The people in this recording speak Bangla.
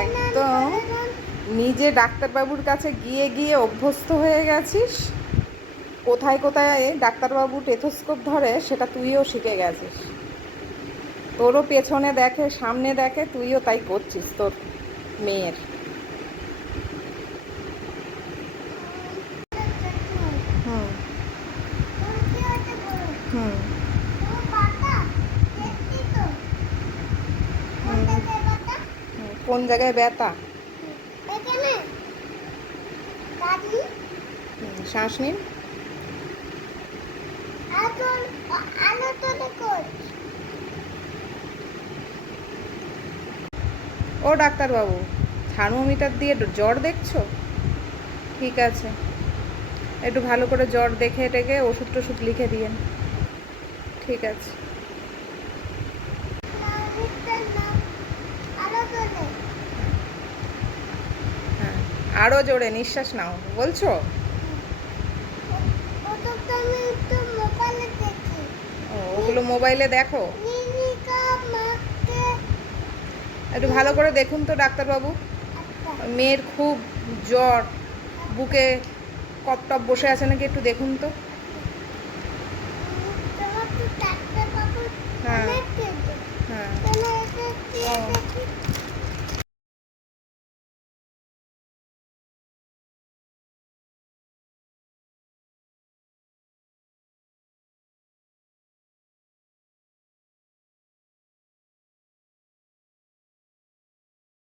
একদম নিজে ডাক্তারবাবুর কাছে গিয়ে গিয়ে অভ্যস্ত হয়ে গেছিস। কোথায় কোথায় ডাক্তারবাবু টেথোস্কোপ ধরে সেটা তুইও শিখে গেছিস। তোরও পেছনে দেখে সামনে দেখে, তুইও তাই করছিস তোর মেয়ের। হুম হুম কোন জায়গায় ব্যথা? শ্বাস নিন। ও ডাক্তারবাবু, থার্মোমিটার দিয়ে জ্বর দেখছো? ঠিক আছে, একটু ভালো করে জ্বর দেখে টেকে ওষুধ টষুধ লিখে দিয়েন। ঠিক আছে। হ্যাঁ, আরও জোরে নিঃশ্বাস নাও বলছো? ও, ওগুলো মোবাইলে দেখো? একটু ভালো করে দেখুন তো ডাক্তারবাবু, মেয়ের খুব জ্বর, বুকে কপ টপ বসে আছে নাকি একটু দেখুন তো। হ্যাঁ,